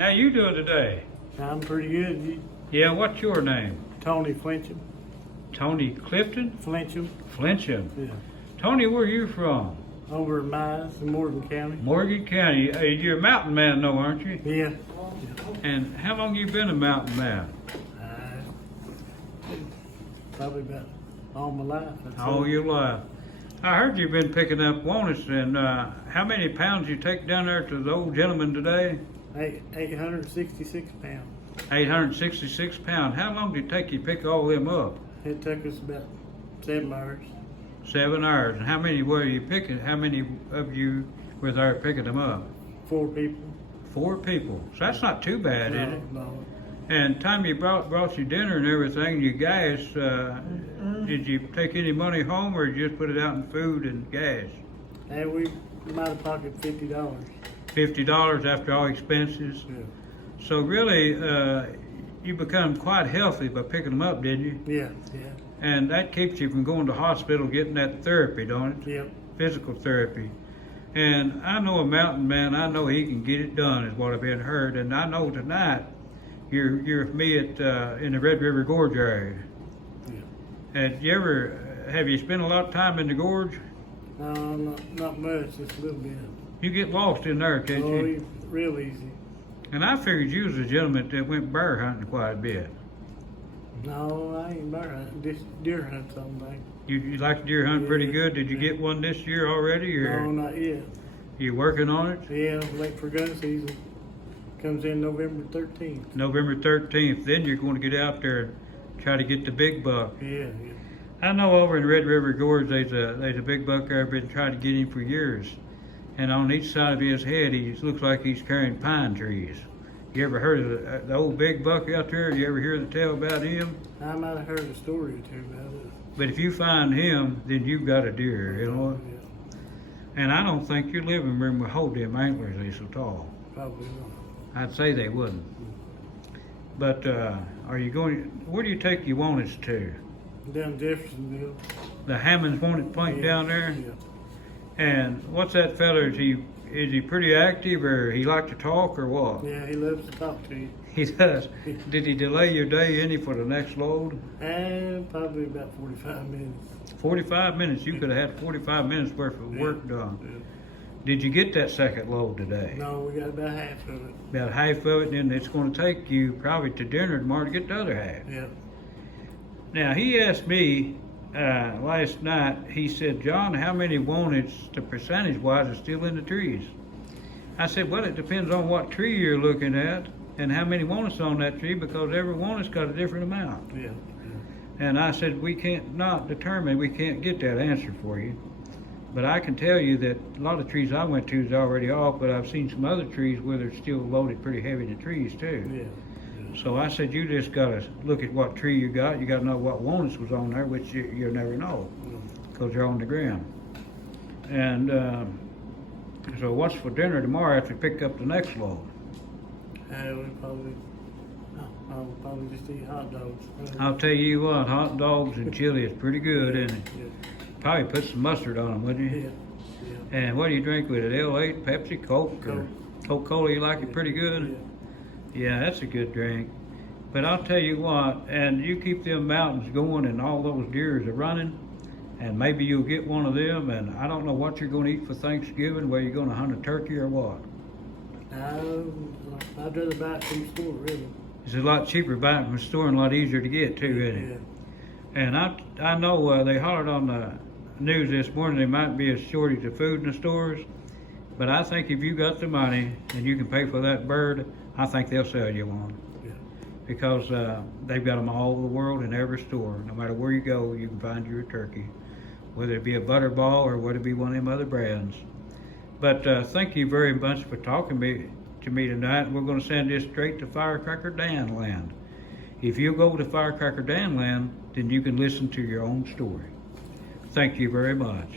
How you doing today? I'm pretty good. Yeah, what's your name? Tony Flincham. Tony Clifton? Flincham. Flincham. Yeah. Tony, where you from? Over in Mize in Morgan County. Morgan County. You're a mountain man though, aren't you? Yeah. And how long you been a mountain man? Probably about all my life. All your life. I heard you've been picking up walnuts, and how many pounds you take down there to the old gentleman today? 866 pounds. 866 pounds. How long did it take you to pick all them up? It took us about 7 hours. 7 hours. And how many were you picking? How many of you were there picking them up? 4 people. 4 people. So that's not too bad, is it? No. And time you brought you dinner and everything, you gas, did you take any money home or you just put it out in food and gas? And we might have pocketed $50. $50 after all expenses? Yeah. So really, you become quite healthy by picking them up, didn't you? Yeah. And that keeps you from going to hospital getting that therapy, don't it? Yep. Physical therapy. And I know a mountain man, I know he can get it done is what I've been heard. And I know tonight, you're with me at in the Red River Gorge area. Yeah. And have you spent a lot of time in the gorge? No, not much, just a little bit. You get lost in there, can't you? Real easy. And I figured you was a gentleman that went bear hunting quite a bit. No, I ain't bear hunting, just deer hunt something. You like deer hunt pretty good. Did you get one this year already, or No, not yet. you working on it? Yeah, wait for gun season. Comes in November 13th. November 13th. Then you're going to get out there and try to get the big buck. Yeah. I know over in Red River Gorge there's a big buck there. I've been trying to get him for years. And on each side of his head, he looks like he's carrying pine trees. You ever heard of the old big buck out there? You ever hear the tale about him? I might have heard a story or two about it. But if you find him, then you've got a deer, you know. Yeah, And I don't think your living room would hold them antlers. They're so tall. probably not. I'd say they wouldn't. But are you going? Where do you take your walnuts to? Down Jeffersonville. The Hammonds Walnut Plant Yeah, down there. Yeah. And what's that fella? Is he pretty active, or he like to talk, or what? Yeah, he loves to talk to you. He does. Did he delay your day any for the next load? And probably about 45 minutes. 45 minutes. You could have had 45 minutes worth of work done. Yeah. Did you get that second load today? No, we got about half of it. About half of it, and then it's going to take you probably to dinner tomorrow to get the other half. Yeah. Now, he asked me last night, he said, John, how many walnuts, the percentage-wise, are still in the trees? I said, well, it depends on what tree you're looking at and how many walnuts on that tree, because every walnut's got a different amount. Yeah. And I said, we can't get that answer for you. But I can tell you that a lot of trees I went to is already off, but I've seen some other trees where they're still loaded pretty heavy in the trees too. Yeah. So I said, you just got to look at what tree you got. You got to know what walnuts was on there, which you'll never know because they're on the ground. And so what's for dinner tomorrow after we pick up the next load? I'll probably just eat hot dogs. I'll tell you what, hot dogs and chili is pretty good, isn't it? Yeah. Probably put some mustard on them, wouldn't you? Yeah. And what do you drink with it? L8, Pepsi, Coke, or Coca-Cola? You like it pretty good? Yeah, that's a good drink. But I'll tell you what, and you keep them mountains going and all those deers are running, and maybe you'll get one of them, and I don't know what you're going to eat for Thanksgiving, whether you're going to hunt a turkey or what. I'd rather buy it from the store, really. It's a lot cheaper buying from the store and a lot easier to get too, isn't it? And I know they hollered on the news this morning there might be a shortage of food in the stores, but I think if you got the money and you can pay for that bird, I think they'll sell you one. Yeah. Because they've got them all over the world in every store. No matter where you go, you can find your turkey, whether it be a Butterball or whether it be one of them other brands. But thank you very much for talking to me tonight. We're going to send this straight to Firecracker Dan land. If you go to Firecracker Dan land, then you can listen to your own story. Thank you very much.